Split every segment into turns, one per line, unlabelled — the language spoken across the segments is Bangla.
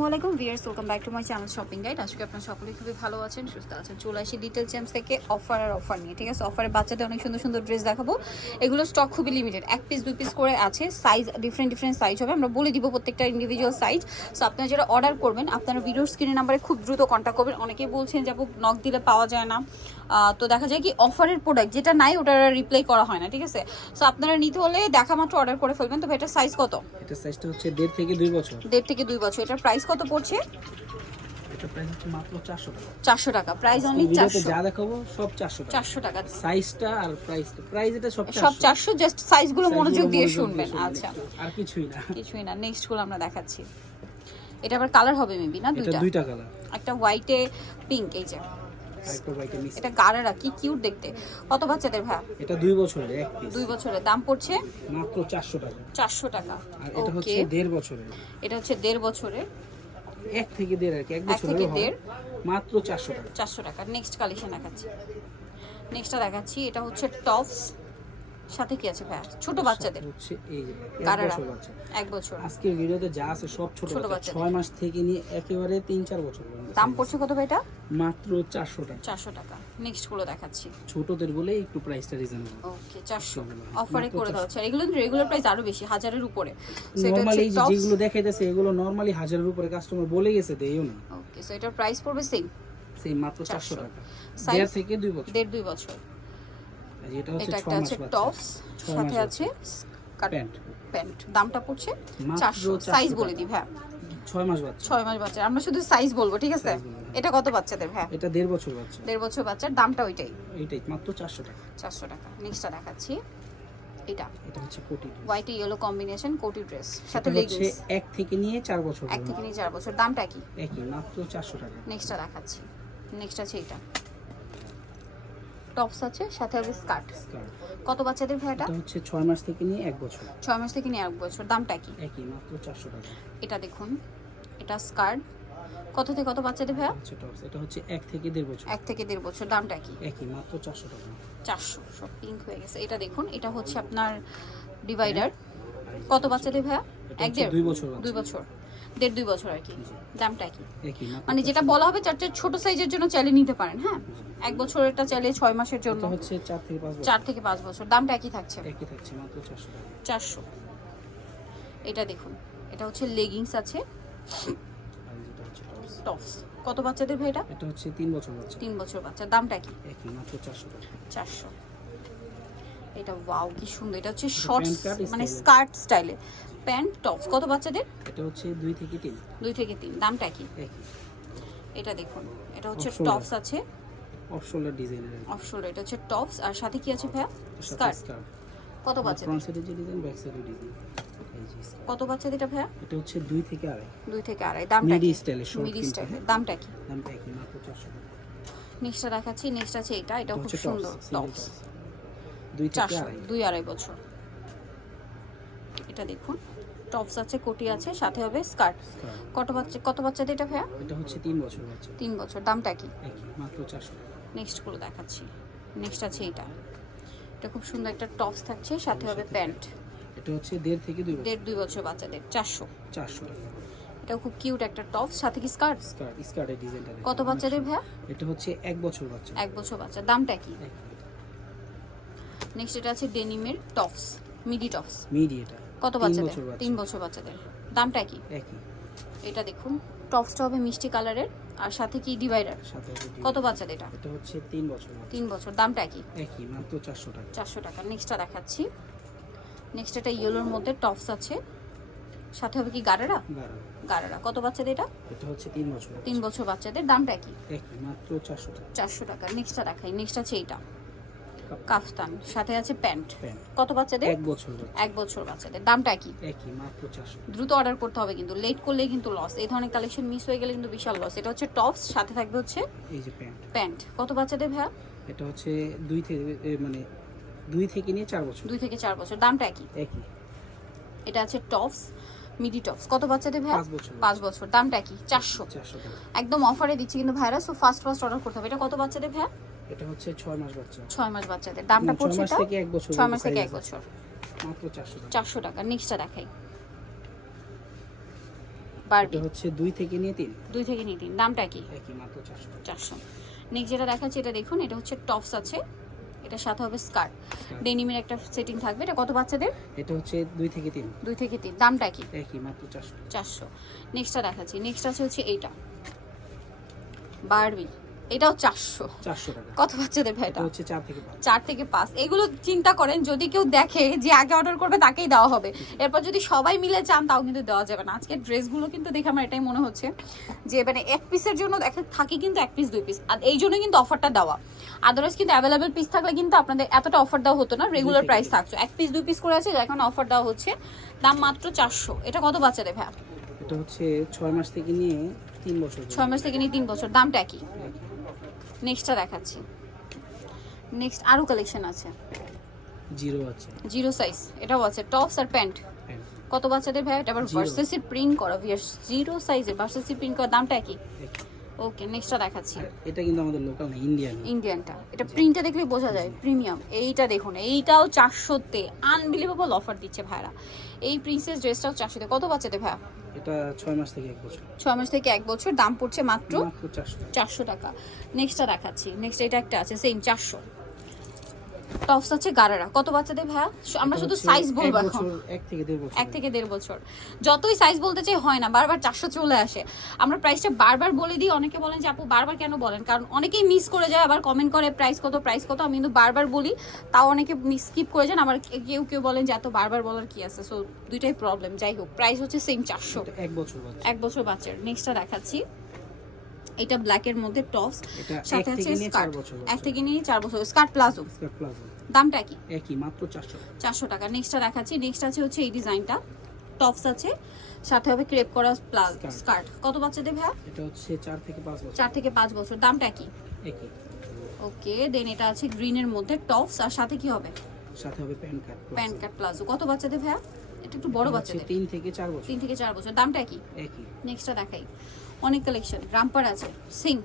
আসসালামু আলাইকুম viewers welcome back to my channel shopping guide. আজকে আপনারা সকলেই খুবই ভালো আছেন সুস্থ আছেন। চলে আসি ডিটেল চেঞ্জ থেকে অফার আর অফার নিয়ে ঠিক আছে? অফারে বাচ্চাদের অনেক সুন্দর সুন্দর ড্রেস দেখাবো। এগুলো স্টক খুবই লিমিটেড এক পিস দুই পিস করে আছে। সাইজ ডিফারেন্ট ডিফারেন্ট সাইজ হবে। আমরা বলে দিব প্রত্যেকটা ইন্ডিভিজুয়াল সাইজ সো আপনারা যারা অর্ডার করবেন আপনারা ভিডিওর স্ক্রিনের নাম্বারে খুব দ্রুত কন্ট্যাক্ট করবেন। অনেকেই বলছেন যে আপু নক দিলে পাওয়া যায় না। তো দেখা যায় কি অফারের প্রোডাক্ট যেটা নাই ওটা রিপ্লাই করা হয় না ঠিক আছে? সো আপনারা নিতে হলে দেখা মাত্র অর্ডার করে ফেলবেন। তবে এটার সাইজ কত?
এটা সাইজটা হচ্ছে দেড় থেকে দুই বছর।
দেড় থেকে দুই বছর। এটার প্রাইস কত পড়ছে?
এটা প্রাইস হচ্ছে মাত্র চারশো টাকা।
প্রাইস অনলি চারশো।
যা দেখাবো সব চারশো
চারশো টাকা।
সাইজটা আর প্রাইস প্রাইস এটা সব
সব চারশো। জাস্ট সাইজগুলো মনোযোগ দিয়ে শুনবেন। আচ্ছা।
আর কিছুই না।
কিছুই না। নেক্সটগুলো আমরা দেখাচ্ছি। এটা আবার কালার হবে মেবি না?
এটা
দুইটা?
দুইটা কালার
একটা হোয়াইটে পিঙ্ক এই যে। এটা কি কিউট দেখতে। কত বাচ্চাদের ভাই?
এটা দুই বছরের এক পিস
দুই বছরের। দাম পড়ছে?
মাত্র চারশো টাকা।
চারশো টাকা।
আর এটা হচ্ছে
ওকে
দেড় বছরের।
এটা হচ্ছে দেড় বছরের।
এক থেকে দেড় আর কি এক বছর
থেকে দেড়?
মাত্র চারশো টাকা।
চারশো টাকা। নেক্সট কালেকশন দেখাচ্ছি। নেক্সটটা দেখাচ্ছি এটা হচ্ছে টপস সাথে কি আছে ভাইয়া? ছোট বাচ্চাদের?
হচ্ছে এই যে বাচ্চা।
এক বছর।
আজকের ভিডিওতে যা আছে সব ছোট বাচ্চা।
বাচ্চাদের।
ছয় মাস থেকে নিয়ে একেবারে তিন চার বছর
দাম পড়ছে কত ভাই এটা?
মাত্র চারশো টাকা।
চারশো টাকা। নেক্সটগুলো দেখাচ্ছি।
ছোটদের বলে একটু প্রাইসটা রিজনেবল
ওকে চারশো।
মাত্র
অফারে করে দেওয়া আর এগুলো রেগুলার প্রাইস আরও বেশি হাজারের উপরে।
নরমালি যেগুলো দেখাইতেছে এগুলো নরমালি হাজারের উপরে কাস্টমার বলে গেছে দেইও না
ওকে সো এটার প্রাইস পড়বে সেম
সেই মাত্র চারশো
400
টাকা? দেড় থেকে দুই বছর।
দেড় দুই বছর।
এটা
একটা আছে টপস সাথে আছে
প্যান্ট।
প্যান্ট। দামটা পড়ছে চারশো।
400
সাইজ বলে দিই হ্যাঁ
ছয় মাস বাচ্চা।
ছয় মাস বাচ্চা। আমরা শুধু সাইজ বলব ঠিক আছে। এটা কত বাচ্চাদের হ্যাঁ
এটা দেড় বছর বাচ্চা।
দেড় বছর বাচ্চার। দামটা ওইটাই।
এইটাই মাত্র চারশো টাকা।
চারশো টাকা। নেক্সটটা দেখাচ্ছি। এটা।
এটা হচ্ছে কোটি
হোয়াইট ইয়েলো কম্বিনেশন কোটি ড্রেস। সাথে লেগিংস
এক থেকে নিয়ে চার বছর
এক থেকে নিয়ে চার বছর। দামটা কি
একই মাত্র চারশো টাকা।
নেক্সটটা দেখাচ্ছি। নেক্সট আছে এটা টপস আছে সাথে হবে স্কার্ট কত বাচ্চাদের ভাই এটা?
হচ্ছে ছয় মাস থেকে নিয়ে এক বছর।
ছয় মাস থেকে নিয়ে এক বছর দামটা কি?
একই মাত্র চারশো টাকা।
এটা দেখুন এটা স্কার্ট কত থেকে কত বাচ্চাদের ভাইয়া?
এটা হচ্ছে এক থেকে দেড় বছর।
এক থেকে দেড় বছর দামটা কি?
একই মাত্র চারশো টাকা।
চারশো সব পিঙ্ক হয়ে গেছে। এটা দেখুন এটা হচ্ছে আপনার ডিভাইডার কত বাচ্চাদের ভাইয়া? এক দেড়?
দুই বছর।
দুই বছর। দেড় দুই বছর আর কি। দামটা কি? মানে যেটা বলা হবে চারটে ছোট সাইজের জন্য চাইলে নিতে পারেন হ্যাঁ? এক বছর বছরেরটা চাইলে ছয় মাসের জন্য।
হচ্ছে চার থেকে পাঁচ বছর।
চার থেকে পাঁচ বছর। দামটা একই থাকছে।
একই থাকছে মাত্র চারশো
চারশো। এটা দেখুন এটা হচ্ছে লেগিংস আছে।
টপস
কত বাচ্চাদের ভাই এটা?
এটা হচ্ছে তিন বছর বাচ্চা।
তিন বছর বাচ্চা। দামটা কি
একই মাত্র চারশো
চারশো। এটা ওয়াও কি সুন্দর। এটা হচ্ছে
pant
মানে স্কার্ট স্টাইলে প্যান্ট টপস কত বাচ্চাদের?
এটা হচ্ছে দুই থেকে তিন।
দুই থেকে তিন। দামটা কি এটা দেখুন এটা হচ্ছে টপস আছে।
অফ শোল্ডার ডিজাইনের
অফ ショルダー এটা হচ্ছে টপস আর সাথে কি আছে
ভাই
স্কার্ট কত বাচ্চা
ফ্রন্ট সাইডে যে ডিজাইন ব্যাক সাইডে ডিজাইন
কত বাচ্চা এটা ভাই
এটা হচ্ছে 2 থেকে আড়াই।
2 থেকে আড়াই। দামটা
মিডি স্টাইলে শর্ট
মিডি স্টাইলে দামটা কি?
দামটা কি মাত্র 400 টাকা।
নেক্সটটা দেখাচ্ছি। নেক্সট আছে এটা। এটা খুব সুন্দর।
টপস 2 থেকে আড়াই।
2 আড়াই বছর। এটা দেখুন। টপস আছে কোটি আছে সাথে হবে স্কার্ট কত বাচ্চা কত বাচ্চা এটা ভাই
এটা হচ্ছে 3 বছর বাচ্চা
3 বছর। দামটা কি?
মাত্র 400 টাকা।
নেক্সটগুলো দেখাচ্ছি। নেক্সট আছে এটা এটা খুব সুন্দর একটা টপস থাকছে সাথে হবে প্যান্ট
এটা হচ্ছে দেড় থেকে দুই
দেড় দুই বছর বাচ্চাদের চারশো।
চারশো টাকা।
এটা খুব কিউট একটা টপস সাথে কি স্কার্ট
স্কার্ট স্কার্টের ডিজাইনটা
কত বাচ্চাদের ভাইয়া?
এটা হচ্ছে এক বছর বাচ্চা।
এক বছর বাচ্চা। দামটা কি? নেক্সট এটা আছে ডেনিমের টপস মিডি টপস
মিডি এটা।
কত বাচ্চাদের? তিন বছর বাচ্চাদের। দামটা কি
একই।
এটা দেখুন টপসটা হবে মিষ্টি কালারের আর সাথে কি ডিভাইডার
সাথে
কত বাচ্চা এটা?
এটা হচ্ছে 3 বছর বাচ্চা।
তিন বছর দামটা কি?
একই মাত্র চারশো টাকা।
চারশো টাকা। নেক্সটটা দেখাচ্ছি। নেক্সট এটা ইয়েলোর মধ্যে টপস আছে। সাথে হবে কি গাড়ারা গাড়েরা কত বাচ্চাদের এটা?
এটা হচ্ছে 3 বছর
3 বছর বাচ্চাদের। দামটা কি?
একই মাত্র চারশো টাকা।
চারশো টাকা। নেক্সটটা দেখাই। নেক্সট আছে এটা কাফতান সাথে আছে প্যান্ট। কত বাচ্চাদের?
এক বছর
এক বছর বাচ্চাদের। দামটা কি?
একই মাত্র চারশো
দ্রুত অর্ডার করতে হবে কিন্তু। লেট করলেই কিন্তু লস এই ধরনের কালেকশন মিস হয়ে গেলে কিন্তু বিশাল লস এটা হচ্ছে টপস সাথে থাকবে হচ্ছে
এই যে প্যান্ট।
প্যান্ট। কত বাচ্চাদের ভাইয়া?
এটা হচ্ছে দুই থেকে মানে দুই থেকে নিয়ে চার বছর।
দুই থেকে চার বছর। দামটা কি
একই।
এটা আছে টপস মিডি টপস কত বাচ্চাদের ভাইয়া?
পাঁচ বছর।
দামটা কি চারশো। একদম অফারে দিচ্ছি কিন্তু ভাইরা। সো ফার্স্ট ফার্স্ট অর্ডার করতে হবে। এটা কত বাচ্চাদের ভাইয়া?
এটা হচ্ছে ছয় মাস বাচ্চা।
ছয় মাস বাচ্চাদের। দামটা পড়ছে
মাস থেকে এক বছর
ছয় মাস থেকে এক বছর।
মাত্র চারশো টাকা।
চারশো টাকা। নেক্সটটা দেখাই। বারবি
এটা হচ্ছে দুই থেকে নিয়ে তিন।
দুই থেকে নিয়ে তিন। দামটা কি?
একই মাত্র চারশো
চারশো। নেক্সট যেটা দেখাচ্ছি এটা দেখুন এটা হচ্ছে টপস আছে। এটার সাথে হবে স্কার্ট ডেনিমের একটা সেটিং থাকবে। এটা কত বাচ্চাদের?
এটা হচ্ছে দুই থেকে তিন।
দুই থেকে তিন। দামটা কি?
একই মাত্র চারশো
চারশো। নেক্সটটা দেখাচ্ছি। নেক্সট আছে হচ্ছে এইটা। বারবি এটাও চারশো।
চারশো টাকা।
কত বাচ্চাদের ভাই
এটা?
এটা
হচ্ছে চার থেকে
চার থেকে পাঁচ। এগুলো চিন্তা করেন যদি কেউ দেখে যে আগে অর্ডার করবে তাকেই দেওয়া হবে। এরপর যদি সবাই মিলে চান তাও কিন্তু দেওয়া যাবে না। আজকের ড্রেসগুলো কিন্তু দেখে আমার এটাই মনে হচ্ছে যে মানে এক পিসের জন্য দেখা থাকে কিন্তু এক পিস দুই পিস আর এই জন্য কিন্তু অফারটা দেওয়া। আদারওয়াইজ কিন্তু অ্যাভেলেবেল পিস থাকলে কিন্তু আপনাদের এতটা অফার দেওয়া হতো না রেগুলার প্রাইস। থাকতো। এক পিস দুই পিস করে আছে এখন অফার দেওয়া হচ্ছে। দাম মাত্র চারশো। এটা কত বাচ্চাদের ভাই?
এটা হচ্ছে ছয় মাস থেকে নিয়ে তিন বছর।
ছয় মাস থেকে নিয়ে তিন বছর। দামটা একই। নেক্সটটা দেখাচ্ছি। নেক্সট আরও কালেকশন আছে।
জিরো আছে।
জিরো সাইজ এটাও আছে। টপস আর প্যান্ট কত বাচ্চাদের ভাই? এটা আবার। ভার্সেসি প্রিন্ট করা ভিয়ার জিরো সাইজের ভার্সেসি প্রিন্ট করা দামটা কি। ওকে নেক্সটটা দেখাচ্ছি।
এটা কিন্তু আমাদের লোকাল না ইন্ডিয়ান
ইন্ডিয়ানটা এটা প্রিন্টটা দেখলে বোঝা যায় প্রিমিয়াম এইটা দেখুন এইটাও চারশোতে। আনবিলিভেবল অফার দিচ্ছে ভাইরা। এই প্রিন্সেস ড্রেসটাও চারশোতে। কত বাচ্চাতে ভাইয়া?
এটা ছয় মাস থেকে এক বছর।
6 মাস থেকে 1 বছর দাম পড়ছে মাত্র
400 টাকা।
নেক্সটটা দেখাচ্ছি। নেক্সট এটা একটা আছে সেম চারশো। টপস আছে গারারা কত বাচ্চাদের ভাইয়া? আমরা শুধু সাইজ বলব
এক
এখন।
এক থেকে দেড় বছর।
যতই সাইজ বলতে চাই হয় না। বারবার চারশো চলে আসে। আমরা প্রাইসটা বারবার বলে দিই। অনেকে বলেন যে আপু বারবার কেন বলেন? কারণ অনেকেই মিস করে যায় আবার কমেন্ট করে প্রাইস কত প্রাইস কত? আমি কিন্তু বারবার বলি। তাও অনেকে মিস স্কিপ করে যান। আবার কেউ কেউ বলেন যে এত বারবার বলার কি আছে? সো দুইটাই প্রবলেম যাই হোক প্রাইস হচ্ছে সেম চারশো।
এক বছর
এক বছর বাচ্চার। নেক্সটটা দেখাচ্ছি। এটা ব্ল্যাকের মধ্যে টপস সাথে আছে স্কার্ট
বছর
এক থেকে নিয়ে চার বছর স্কার্ট প্লাজো
স্কার্ট প্লাজো
দামটা কি?
একই মাত্র চারশো টাকা।
চারশো টাকা। নেক্সটটা দেখাচ্ছি। নেক্সট আছে হচ্ছে এই ডিজাইনটা টপস আছে। সাথে হবে ক্রেপ করা প্লাজ স্কার্ট কত বাচ্চাদের ভাইয়া?
এটা হচ্ছে চার থেকে পাঁচ বছর।
চার থেকে পাঁচ বছর। দামটা কি?
একই।
ওকে দেন এটা আছে গ্রিনের মধ্যে টপস আর সাথে কি হবে?
সাথে হবে pant card
pant cut palazzo কত বাচ্চা বাচ্চাদের ভাইয়া? এটা একটু বড় বাচ্চাদের।
তিন থেকে চার বছর।
তিন থেকে চার বছর। দামটা কি?
একই।
নেক্সটটা দেখাই। অনেক কালেকশন রামপার আছে সিং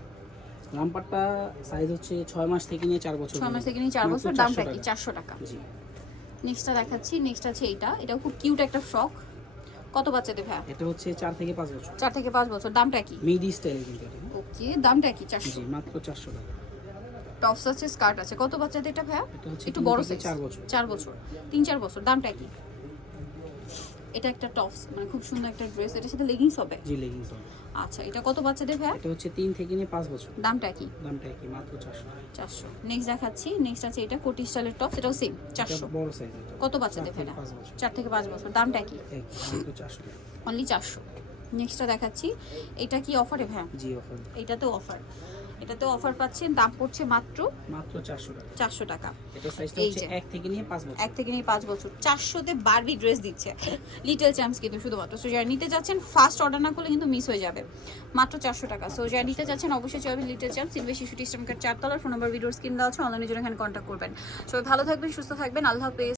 রামপারটা সাইজ হচ্ছে ছয় মাস থেকে নিয়ে চার বছর
ছয় মাস থেকে নিয়ে চার
মাত্র
বছর
400
দামটা কি?
টাকা।
চারশো টাকা।
জি।
নেক্সটটা দেখাচ্ছি নেক্সট আছে এটা এটাও খুব কিউট একটা ফ্রক কত বাচ্চাদের ভাইয়া?
এটা হচ্ছে চার থেকে পাঁচ বছর।
চার থেকে পাঁচ বছর। দামটা কি?
মিডি স্টাইল কিন্তু এটা।
ওকে দামটা কি? চারশো।
জি মাত্র চারশো টাকা।
টপস আছে স্কার্ট আছে। কত বাচ্চাদের এটা
এটা হচ্ছে
একটু বড় সাইজ
চার বছর।
চার বছর। তিন চার বছর। দামটা কি? এটা একটা টপস মানে খুব সুন্দর একটা ড্রেস এটার সাথে লেগিংস হবে?
জি লেগিংস
আচ্ছা এটা কত বাচ্চাদের ভাই
এটা হচ্ছে তিন থেকে নিয়ে পাঁচ বছর।
দামটা কি?
দামটা একই মাত্র চারশো
চারশো। নেক্সট দেখাচ্ছি নেক্সট আছে এটা কোটি স্টাইলের টপ এটাও সেম চারশো।
বড় সাইজ
কত বাচ্চাদের
ভাই থেকে
ভাইয়া?
বছর।
চার থেকে পাঁচ বছর দামটা কি?
মাত্র চারশো টাকা।
অনলি চারশো। নেক্সটটা দেখাচ্ছি এটা কি অফারে ভাই
জি অফার
তো অফার এটাতেও অফার পাচ্ছেন দাম পড়ছে মাত্র
মাত্র চারশো টাকা।
চারশো টাকা।
এটা সাইজটা হচ্ছে
যে।
এক থেকে নিয়ে পাঁচ বছর।
এক থেকে নিয়ে পাঁচ বছর। চারশোতে বারবি ড্রেস দিচ্ছে। লিটল চ্যাম্পস কিন্তু শুধুমাত্র। সো যারা নিতে চাচ্ছেন ফার্স্ট অর্ডার না করলে কিন্তু মিস হয়ে যাবে। মাত্র চারশো টাকা। সো যারা নিতে যাচ্ছেন অবশ্যই চলবে লিটল চ্যাম্পস ইনভে শিশু টিস্টামকার চারতলার ফোন নম্বর ভিডিওর স্ক্রিন দেওয়া আছে। অনলাইনে জন্য এখানে কন্ট্যাক্ট করবেন। সবাই ভালো থাকবেন সুস্থ থাকবেন। আল্লাহ হাফেজ।